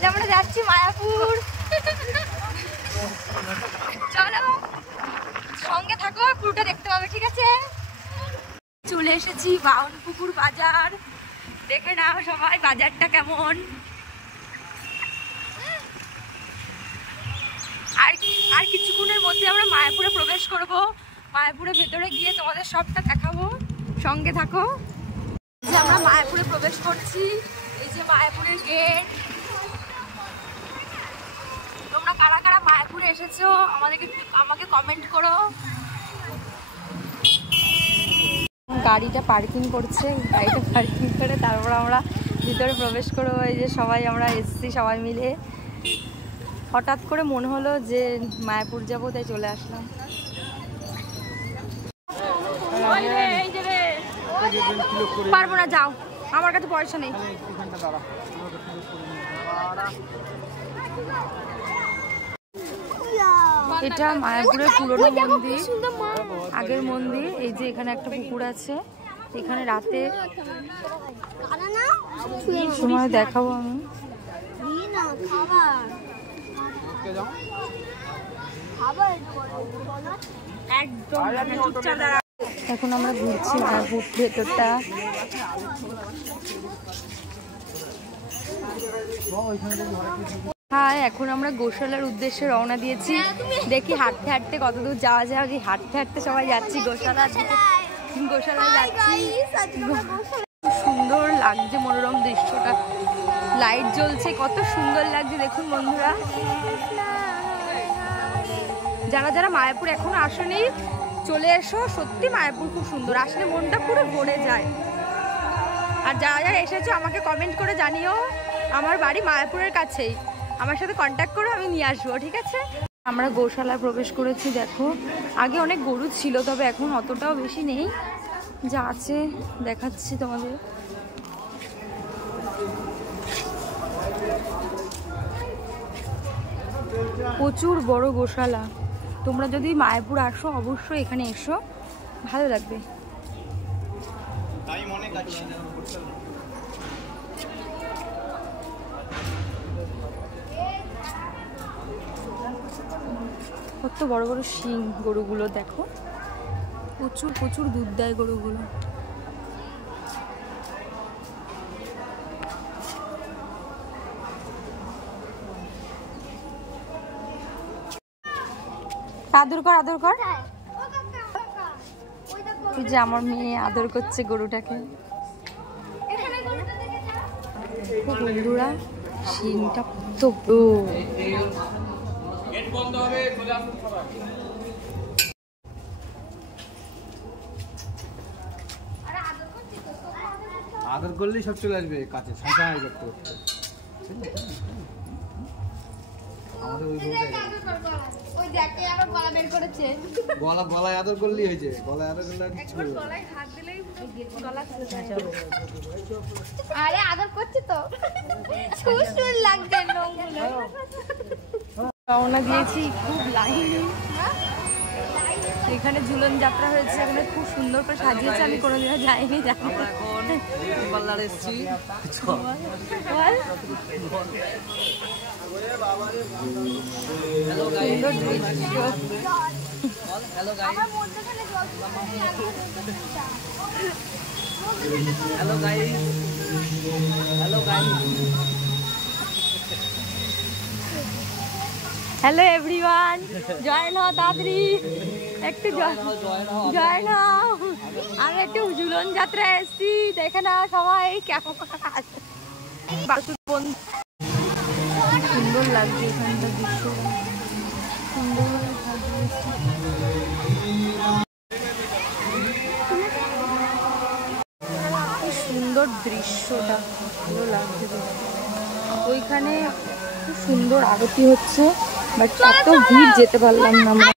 আজ আমরা যাচ্ছি মায়াপুর। চলো সঙ্গে থাকো, পুরোটা দেখতে পাবে, ঠিক আছে? চলে এসেছি বাউনপুকুর বাজার। দেখে নাও সবাই বাজারটা কেমন। আর কিছুক্ষণের মধ্যে আমরা মায়াপুরে প্রবেশ করব। মায়াপুরের ভেতরে গিয়ে তোমাদের সবটা দেখাবো, সঙ্গে থাকো। যে আমরা মায়াপুরে প্রবেশ করছি, এই যে মায়াপুরের গেট। তোমরা কারা কারা মায়াপুরে এসেছো আমাকে কমেন্ট করো। গাড়িটা পার্কিং করছে, গাড়িটা পার্কিং করে তারপর আমরা ভিতরে প্রবেশ করবো। এই যে সবাই আমরা এসছি সবাই মিলে। হঠাৎ করে মনে হলো যে মায়াপুর যাবো, তাই চলে আসলাম। পারবো না, যাও, আমার কাছে পয়সা নেই। এটা মায়াপুরের পুরনো মন্দির, আগের মন্দির। এই যে এখানে একটা পুকুর আছে, এখানে রাতে সময় দেখাবো আমি। এখন আমরা ঘুরছি মায়াপুর ভেতরটা। হ্যাঁ, এখন আমরা গোশালার উদ্দেশ্যে রওনা দিয়েছি। দেখি হাঁটতে হাঁটতে কত দূর যাওয়া যায়। হাঁটতে হাঁটতে সবাই যাচ্ছি গোশালায় যাচ্ছি। সুন্দর লাগছে মনোরম দৃশ্যটা, লাইট জ্বলছে, কত সুন্দর লাগছে দেখুন বন্ধুরা। যারা যারা মায়াপুর এখনো আসেনি চলে এসো, সত্যি মায়াপুর খুব সুন্দর, আসলে মনটা পুরো ভরে যায়। আর যারা যারা এসেছো আমাকে কমেন্ট করে জানিও। আমার বাড়ি মায়াপুরের কাছেই, আমার সাথে কন্ট্যাক্ট করো, আমি নিয়ে আসবো, ঠিক আছে? আমরা গোশালায় প্রবেশ করেছি। দেখো আগে অনেক গরু ছিল, তবে এখন অতটাও বেশি নেই, যা আছে দেখাচ্ছি তোমাদের। প্রচুর বড় গোশালা। তোমরা যদি মায়াপুর আসো অবশ্যই এখানে এসো, ভালো লাগবে। কত বড় বড় শিং গরুগুলো, দেখো প্রচুর প্রচুর দুধ দেয় গরুগুলো। আদর কর, আদর কর। এই যে আমার মেয়ে আদর করছে গরুটাকে। বন্ধুরা শিংটা কত বড়। আদর করলেই সব চলে আসবে কাছে, ছাঁচা হয়ে যাবে। আমাদের ওই গলা বের করেছে, গলায় আদর করলেই হয়েছে। গলায় আদর করলে কিছু করবে না, গলায় হাত দিলেই গলা খুলে যাবে। আরে আদর করছে তো, সুন্দর লাগছে লোমগুলো। রওনা দিয়েছি, খুব লাইন। এখানে ঝুলন যাত্রা হয়েছে, এখানে খুব সুন্দর করে সাজিয়েছে, আমি কোনোদিনও যাইনি, জানি। এখন পাল্লার এসেছি। সুন্দর দৃশ্য। Hello guys, hello guys, hello guys, hello everyone, join হও তাড়াতাড়ি, একটু জয়েন হও। আমি একটু ঝুলন যাত্রায় এসেছি, দেখে না সবাই কেমন সুন্দর লাগছে এখানটা দৃশ্য, সুন্দর সুন্দর দৃশ্যটা, ভালো লাগছে। ওইখানে খুব সুন্দর আরতি হচ্ছে, বাট এত ভিড় যেতে পারলাম না আমরা।